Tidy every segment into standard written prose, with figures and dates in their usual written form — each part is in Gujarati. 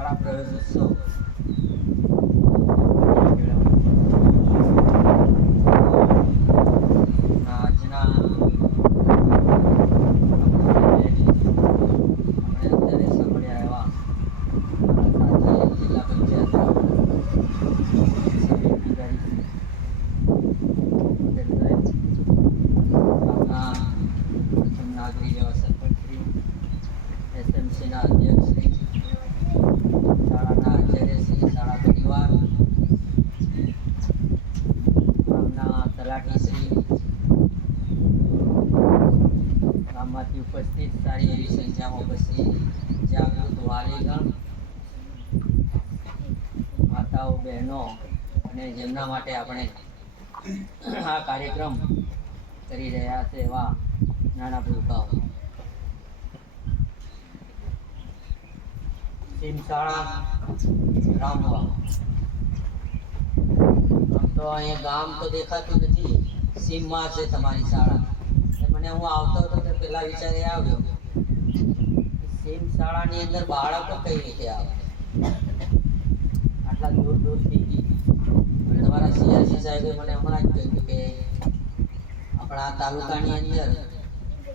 શાળા પ્રવેશોત્સવ આજના આપણે અત્યારે સાંભળ્યા એવા જિલ્લા પંચાયત આપણા નાગરિક એવા સરપંચશ્રી, એસએમસીના અધ્યક્ષશ્રી, શાળાના આચાર્યશ્રી, શાળા પરિવાર, ગામના તલાટીશ્રી, ગામમાંથી ઉપસ્થિત સારી એવી સંખ્યામાં ઉપસ્થિત જાગૃત વાલીગણ, માતાઓ, બહેનો અને જેમના માટે આપણે આ કાર્યક્રમ કરી રહ્યા છે એવા નાના ભૂલકાઓ. સીમ શાળા રામવા. આમ તો અહીંયા ગામ તો દેખાતું નથી, સીમમાં છે તમારી શાળા. મને હું આવતો હતો તો પહેલા વિચાર એ આવ્યો, સીમ શાળાની અંદર બાળકો કઈ રીતે આવે આટલા દૂર દૂરથી. અને તમારા સિયાસી સાહેબે મને હમણાં જ કહ્યું કે આપણા તાલુકાની અંદર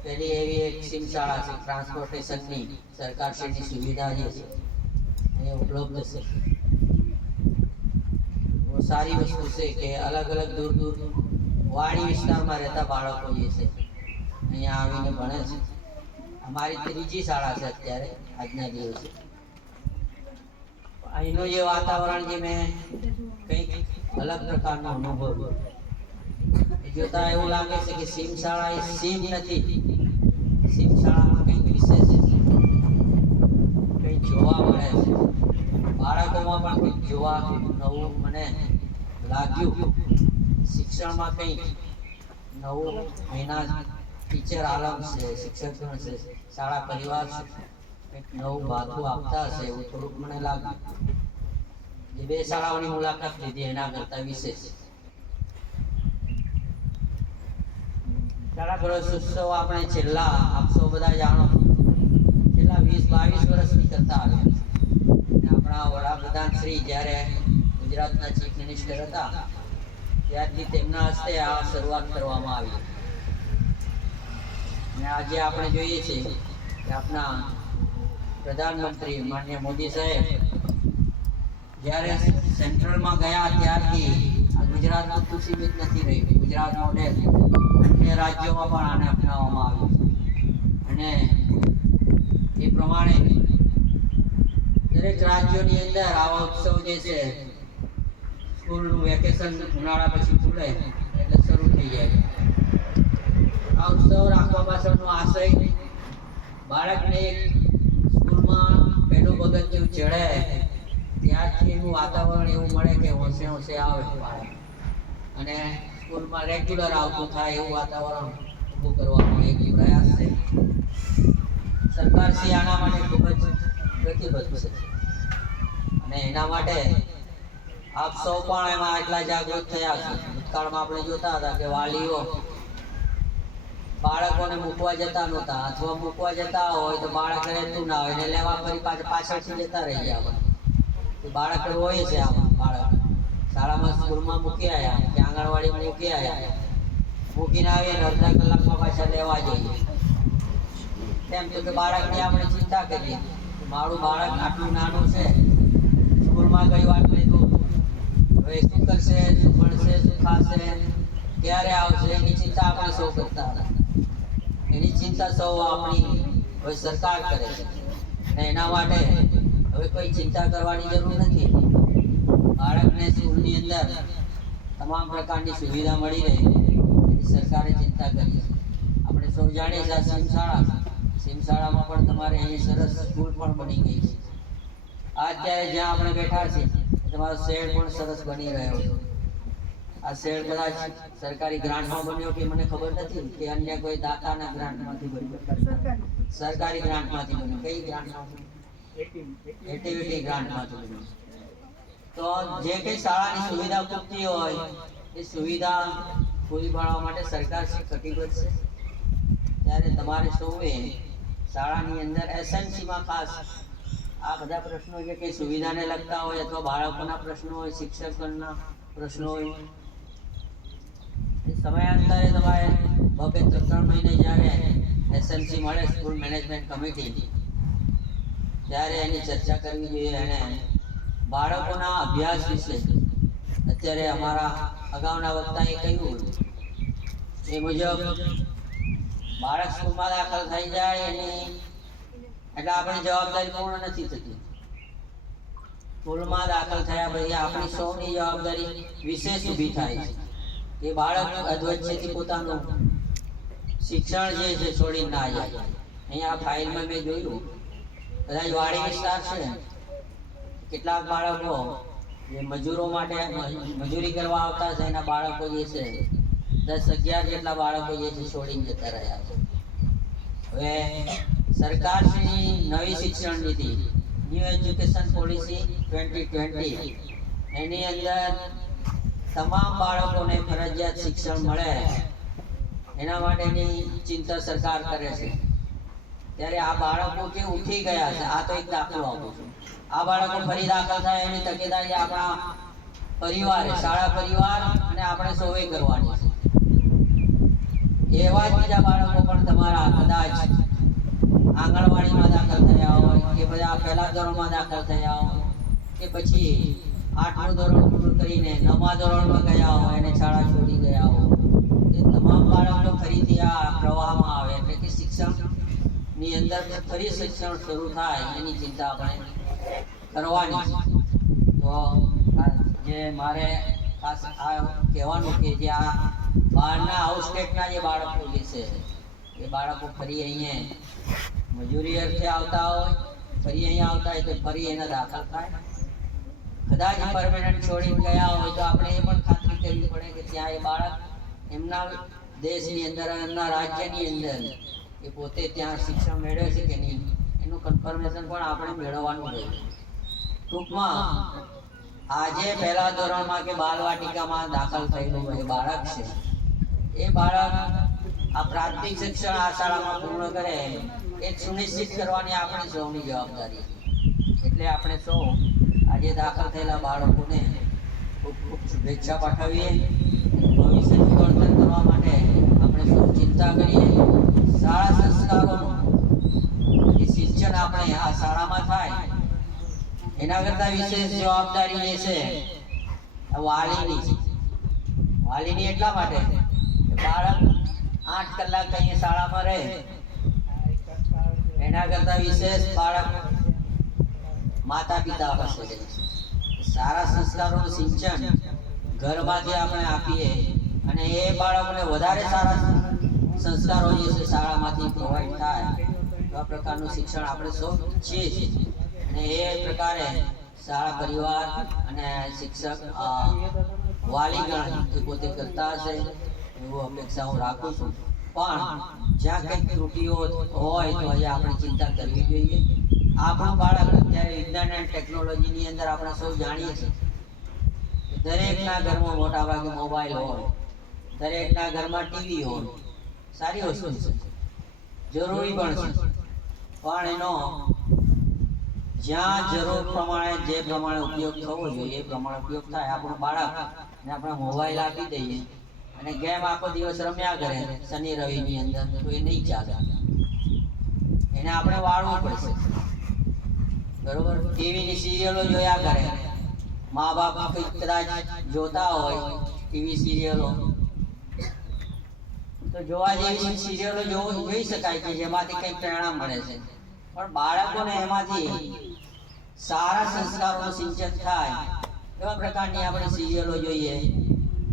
પહેલી એવી એક સીમ શાળા છે, ટ્રાન્સપોર્ટેશનની સરકારશ્રીની સુવિધા જે છે અહીંયા ઉપલબ્ધ છે. બહુ સારી વસ્તુ છે કે અલગ અલગ દૂર દૂર વાડી વિસ્તારમાં રહેતા બાળકો જે છે અહીંયા આવીને ભણે છે. અમારી ત્રીજી શાળા છે અત્યારે આજના દિવસે. અહીંનું જે વાતાવરણ જે મેં કંઈક અલગ પ્રકારનો અનુભવ જોતા એવું લાગે છે કે સીમ શાળા એ સીમ નથી, સીમ શાળામાં કંઈક વિશેષ કંઈક જોવા મળે છે. બાળકોમાં પણ કંઈક જોવા નવું મને લાગ્યું. શિક્ષણમાં કંઈક નવું મહિના ટીચર આલમ છે, શિક્ષક ગણ છે, શાળા પરિવાર છે, કંઈક નવું ભાથું આપતા હશે એવું થોડુંક મને લાગ્યું. જે બે શાળાઓની મુલાકાત લીધી એના કરતા વિશેષ. શાળા પ્રવેશોત્સવ આપણે છેલ્લા આપ સૌ બધા જાણો છેલ્લા 20-22 વર્ષથી કરતા આવ્યા છે. આપણા વડાપ્રધાન શ્રી જ્યારે ગુજરાતના ચીફ મિનિસ્ટર હતા ત્યારથી તેમના હસ્તે આ શરૂઆત કરવામાં આવી. અને આજે આપણે જોઈએ છીએ કે આપણા પ્રધાનમંત્રી માનનીય મોદી સાહેબ જ્યારે સેન્ટ્રલમાં ગયા ત્યારથી આ ગુજરાત પૂરતું સીમિત નથી રહ્યું. ગુજરાત મોડેલ અન્ય રાજ્યોમાં પણ આને અપનાવવામાં આવ્યું અને એ પ્રમાણે દરેક રાજ્યોની અંદર આવા ઉત્સવ જે છે, સ્કૂલનું વેકેશન ઉનાળા પછી ખુલે એટલે શરૂ થઈ જાય. આ ઉત્સવ રાખવા પાછળનો આશય બાળકને એક સ્કૂલમાં પહેલું પગથિયું ચડે ત્યારથી એનું વાતાવરણ એવું મળે કે હોંશે હોંશે આવે બાળક અને સ્કૂલમાં રેગ્યુલર આવતું થાય એવું વાતાવરણ ઊભું કરવાનો એક પ્રયાસ છે. સરકારશ્રી આના માટે ખૂબ જ પ્રતિબદ્ધ છે અને એના માટે આપ સૌ પણ એમાં એટલા જાગૃત થયા છે. ભૂતકાળમાં આપણે જોતા હતા કે વાલીઓ બાળકોને મૂકવા જતા નહોતા, અથવા મૂકવા જતા હોય તો બાળક રહેતું ના હોય એને લેવા ફરી પાછળથી જતા રહી ગયા. બાળક હોય છે આમાં બાળક શાળામાં સ્કૂલમાં મૂકી આવ્યા કે આંગણવાડીમાં મૂકી આવ્યા, મૂકીને આવીને અડધા કલાકમાં પાછા લેવા જઈએ. તેમ તો બાળકની આપણે ચિંતા કરીએ મારું બાળક આટલું નાનું છે, સ્કૂલમાં કઈ વાત નહીં તો હવે શું કરશે, શું ભણશે, શું ખાશે, ક્યારે આવશે એની ચિંતા આપણે સૌ કરતા હતા. એની ચિંતા સૌ આપણી હવે સરકાર કરે છે અને એના માટે હવે કોઈ ચિંતા કરવાની જરૂર નથી. બાળકને સ્કૂલની અંદર તમામ પ્રકારની સુવિધા મળી રહે એની સરકારે ચિંતા કરી છે. આપણે સૌ જાણીએ છીએ સીમ શાળા, સીમ શાળામાં પણ તમારે અહીં સરસ સ્કૂલ પણ બની ગઈ છે. અત્યારે જ્યાં આપણે બેઠા છીએ તમારો શેડ પણ સરસ બની રહ્યો છે. આ શેડ કદાચ સરકારી ગ્રાન્ટમાં બન્યો કે મને ખબર નથી કે અન્ય કોઈ દાતાના ગ્રાન્ટમાંથી બન્યો. સરકારી ગ્રાન્ટમાંથી બન્યો. કઈ ગ્રાન્ટમાંથી? એક્ટિવિટી ગ્રાન્ટમાંથી બન્યો. તો જે કંઈ શાળાની સુવિધા ખૂટતી હોય એ સુવિધા પૂરી પાડવા માટે સરકાર કટિબદ્ધ છે. ત્યારે તમારે સૌએ શાળાની અંદર એસએમસીમાં ખાસ આ બધા પ્રશ્નો જે કંઈ સુવિધાને લગતા હોય અથવા બાળકોના પ્રશ્નો હોય, શિક્ષકોના પ્રશ્નો હોય, સમયાંતરે તમારે 2-3 મહિને જ્યારે એસએમસી મળે, સ્કૂલ મેનેજમેન્ટ કમિટી, ત્યારે એની ચર્ચા કરવી જોઈએ. અને બાળકોના અભ્યાસ વિશે અત્યારે અમારા અગાઉના વક્તાએ કહ્યું એ મુજબ બાળક સ્કૂલમાં દાખલ થઈ જાય એની એટલે આપણી જવાબદારી પૂર્ણ નથી થતી. સ્કૂલમાં દાખલ થયા પછી આપણી સૌની જવાબદારી વિશેષ ઊભી થાય છે કે બાળક અધવચ્ચેથી પોતાનું શિક્ષણ જે છે છોડી ના જાય. અહીંયા ફાઇલમાં મેં જોયું, કદાચ વાડી વિસ્તાર છે, કેટલાક બાળકો જે મજૂરો માટે મજૂરી કરવા આવતા છે એના બાળકો જે છે 10-11 જેટલા બાળકો જે છે છોડીને જતા રહ્યા છે. હવે સરકારશ્રીની નવી શિક્ષણ નીતિ, ન્યૂ એજ્યુકેશન પોલિસી 2020, એની અંદર તમામ બાળકોને ફરજિયાત શિક્ષણ મળે એના માટેની ચિંતા સરકાર કરે છે. ત્યારે આ બાળકો જે ઉઠી ગયા છે, આ તો એક દાખલો આપું છું, આ બાળકો ફરી દાખલ થાય એની તકેદારી આપણા પરિવારે, શાળા પરિવાર અને આપણે સૌએ કરવાની છે. એવા જ બીજા બાળકો પણ તમારા કદાચ આંગણવાડીમાં દાખલ થયા હોય કે બધા પહેલા ધોરણમાં દાખલ થયા હોય કે પછી 8મું ધોરણ પૂરું કરીને 9મા ધોરણમાં ગયા હોય અને શાળા છોડી ગયા હોય, એ તમામ બાળકો ફરીથી આ પ્રવાહમાં આવે એટલે કે શિક્ષણની અંદર ફરી શિક્ષણ શરૂ થાય એની ચિંતા આપણે કરવાની છે. તો જે મારે ખાસ આ કહેવાનું કે જે આ બહારના આઉટસ્ટેટના જે બાળકો જે છે એ બાળકો ફરી અહીંયા મજૂરી અર્થે આવતા હોય, ફરી અહીંયા આવતા હોય તો ફરી એના દાખલ થાય. કદાચ પરમેનન્ટ છોડીને ગયા હોય તો આપણે એ પણ ખાતરી કરવી પડે કે ત્યાં એ બાળક એમના દેશની અંદર, એમના રાજ્યની અંદર એ પોતે ત્યાં શિક્ષણ મેળવે છે કે નહીં એનું કન્ફર્મેશન પણ આપણે મેળવવાનું રહે. ટૂંકમાં આજે પહેલા ધોરણમાં કે બાલવાટિકામાં દાખલ થયેલું એ બાળક છે, એ બાળક આ પ્રાથમિક શિક્ષણ આ શાળામાં પૂર્ણ કરે એ સુનિશ્ચિત કરવાની આપણી સૌની જવાબદારી છે. એટલે આપણે સૌ આજે દાખલ થયેલા બાળકોને ખૂબ ખૂબ શુભેચ્છા પાઠવીએ. ભવિષ્યનું ઘડતર કરવા માટે આપણે સૌ ચિંતા કરીએ. શાળા સંસ્કારોનું એ સિંચન આપણે આ શાળામાં થાય એના કરતાં વિશેષ જવાબદારી એ છે વાલીની છે. વાલીની એટલા માટે કે બાળક 8 કલાક અહીંયા શાળામાં રહે એના કરતાં વિશેષ બાળક માતા પિતા પાસે રહે છે. સારા સંસ્કારોનું સિંચન ઘરમાંથી આપણે આપીએ અને એ બાળકોને વધારે સારા સંસ્કારો જે છે શાળામાંથી પ્રોવાઈડ થાય તો આ પ્રકારનું શિક્ષણ આપણે સૌ ઈચ્છીએ છીએ. અને એ પ્રકારે શાળા પરિવાર અને શિક્ષક વાલીગણ એ પોતે કરતા હશે એવું અપેક્ષા હું રાખું છું. પણ જ્યાં કંઈક ત્રુટીઓ હોય તો અહીંયા આપણે ચિંતા કરવી જોઈએ. આપણું બાળક અત્યારે વિજ્ઞાન અને ટેકનોલોજીની અંદર આપણે સૌ જાણીએ છીએ દરેકના ઘરમાં મોટા ભાગે મોબાઈલ હોય, દરેકના ઘરમાં ટીવી હોય, સારી વસ્તુ છે, જરૂરી પણ છે. પણ એનો જ્યાં જરૂર પ્રમાણે જે પ્રમાણે ઉપયોગ થવો જોઈએ એ પ્રમાણે ઉપયોગ થાય. આપણું બાળકને આપણે મોબાઈલ આપી દઈએ અને ગેમ આખો દિવસ રમ્યા કરે શનિ રવિની અંદર તો એ નહીં ચાલે. એને આપણે વાળવું પડશે, બરોબર. ટીવીની સિરિયલો જોયા કરે, મા બાપ કદાચ જોતા હોય ટીવી સિરિયલો તો જોવા જેવી સિરિયલો જોઈ શકાય કે જેમાંથી કંઈક પ્રેરણા મળે છે. પણ બાળકોને એમાંથી સારા સંસ્કારોનું સિંચન થાય એવા પ્રકારની આપણે સિરિયલો જોઈએ.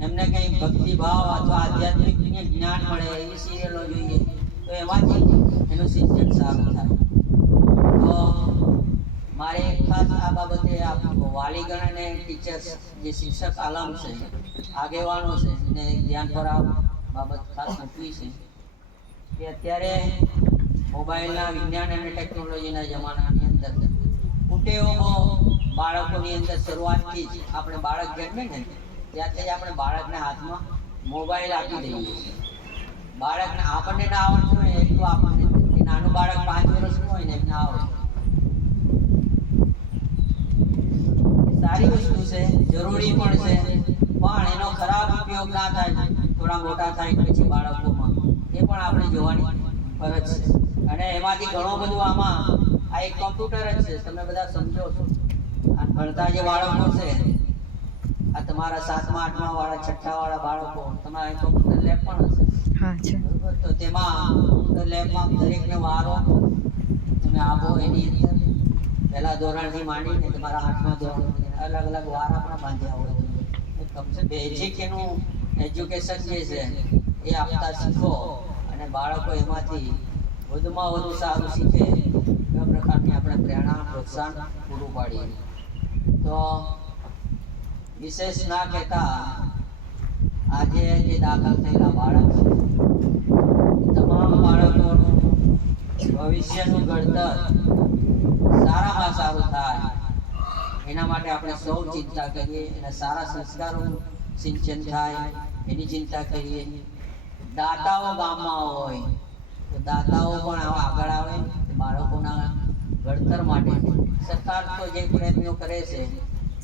એમને કંઈ ભક્તિભાવ અથવા આધ્યાત્મિક જ્ઞાન મળે એવી સિરિયલો જોઈએ તો એમાંથી એનું સિંચન સારું થાય. તો મારે ખાસ આ બાબતે વાલીગણ અને ટીચર્સ જે શિક્ષક આલમ છે, આગેવાનો છે એને ધ્યાન પર આ બાબત ખાસ મૂકવી છે કે અત્યારે મોબાઈલના વિજ્ઞાન અને ટેકનોલોજીના જમાનાની અંદર કુટેવો બાળકોની અંદર શરૂઆતથી જ આપણે બાળક જન્મે ને ત્યારથી જ આપણે બાળકના હાથમાં મોબાઈલ આપી દઈએ છીએ. બાળકને આપણને ના આવડતું હોય એટલું આપણને, નાનું બાળક 5 વર્ષનું હોય ને એમને આવડે જરૂરી પણ છે, પણ એનો ખરાબ ઉપયોગ ના થાય, થોડા મોટા થાય પછી બાળકોમાં, એ પણ આપણે જોવાની ફરજ છે. અને એમાંથી ઘણું બધું આમાં આ એક કમ્પ્યુટર જ છે, તમે બધા સમજો છો. આ ભણતા જે બાળકો છે, આ તમારા 7મા 8મા વાળા 6ઠ્ઠા વાળા બાળકો, તમારા કમ્પ્યુટર લેબ પણ હશે. હા છે. બરોબર, તો તેમાં કમ્પ્યુટર લેબમાં દરેકને વારો તમે આપો, એની અંદર પહેલા ધોરણથી માંડીને તમારા 8મા ધોરણ અલગ અલગ વારા પણ બાંધ્યા હોય. કમસે બેઝિક એનું એજ્યુકેશન જે છે એ આપતા શીખો, અને બાળકો એમાંથી વધુમાં વધુ સારું શીખે એવા પ્રકારની આપણે પ્રેરણા પ્રોત્સાહન પૂરું પાડીએ. તો વિશેષ ના કહેતા આજે જે દાખલ થયેલા બાળક છે, તમામ બાળકોનું ભવિષ્યનું ઘડતર સારામાં સારું થાય એના માટે આપણે સૌ ચિંતા કરીએ, અને સારા સંસ્કારોનું સિંચન થાય એની ચિંતા કરીએ. દાતાઓ ગામમાં હોય તો દાતાઓ પણ આગળ આવે બાળકોના ઘડતર માટે. સરકાર તો જે પ્રયત્નો કરે છે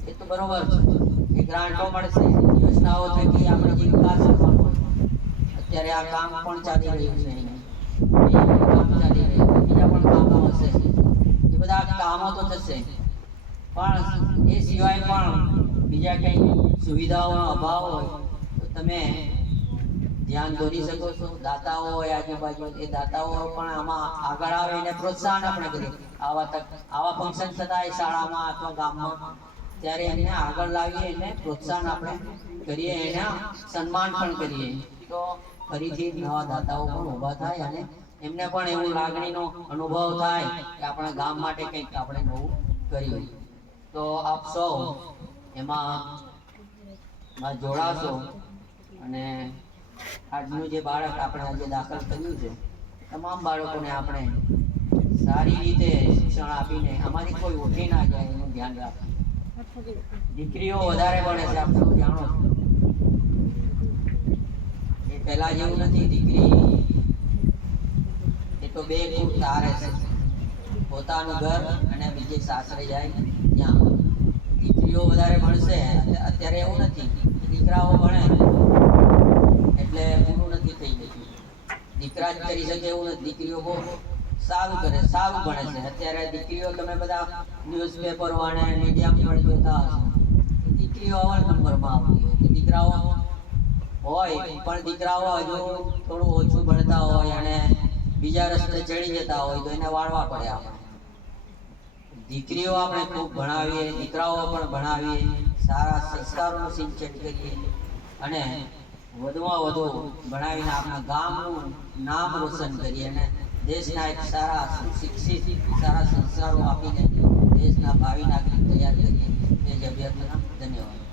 એ તો બરોબર છે, એ ગ્રાન્ટો મળશે, યોજનાઓ થકી આપણે જે વિકાસ કરવાનો હોય, અત્યારે આ કામ પણ ચાલી રહ્યું છે, કામ ચાલી રહ્યું, બીજા પણ કામો હશે, એ બધા કામો તો થશે, પણ એ સિવાય પણ બીજા કંઈ સુવિધાઓનો અભાવ હોય તો તમે ધ્યાન દોરી શકો છો. દાતાઓ હોય આજુબાજુ, એ દાતાઓ પણ આમાં આગળ આવે એને પ્રોત્સાહન આપણે કરીએ. આવા ફંક્શન થતા હોય શાળામાં અથવા ગામમાં, ત્યારે એમને આગળ લાવીએ, એને પ્રોત્સાહન આપણે કરીએ, એના સન્માન પણ કરીએ, તો ફરીથી નવા દાતાઓ પણ ઊભા થાય અને એમને પણ એવું લાગણીનો અનુભવ થાય કે આપણા ગામ માટે કંઈક આપણે નવું કર્યું. તો આપ સૌ એમાં જોડાશો, અને આજનું જે બાળક આપણે આજે દાખલ કર્યું છે, તમામ બાળકોને આપણે સારી રીતે શિક્ષણ આપીને અમારી કોઈ ઉઠી ના જાય એનું ધ્યાન રાખવું. દીકરીઓ વધારે ભણે છે, આપ સૌ જાણો છો. એ પહેલા જેવું નથી, દીકરી એ તો બે ફૂટ તારે છે, પોતાનું ઘર અને બીજે સાસરે જાય ત્યાં. દીકરીઓ વધારે ભણશે, અત્યારે એવું નથી દીકરાઓ ભણે એટલે પૂરું નથી થઈ ગયું. દીકરા જ કરી શકે એવું નથી, દીકરીઓ બહુ સારું કરે, સારું ભણે છે. અત્યારે દીકરીઓ તમે બધા ન્યૂઝપેપર અને મીડિયામાં પણ જોતા હશો, દીકરીઓ અવ્વલ નંબરમાં આવતી હોય. દીકરાઓ હોય પણ દીકરાઓ હજુ થોડું ઓછું ભણતા હોય અને બીજા રસ્તે ચડી જતા હોય તો એને વાળવા પડે. આપણે દીકરીઓ આપણે ખૂબ ભણાવીએ, દીકરાઓ પણ ભણાવીએ, સારા સંસ્કારોનું સિંચન કરીએ, અને વધુમાં વધુ ભણાવીને આપણા ગામનું નામ રોશન કરીએ, અને દેશના એક સારા સુશિક્ષિત સારા સંસ્કારો આપીને દેશના ભાવિ નાગરિક તૈયાર કરીએ. એ જ અભ્યર્થના. ધન્યવાદ.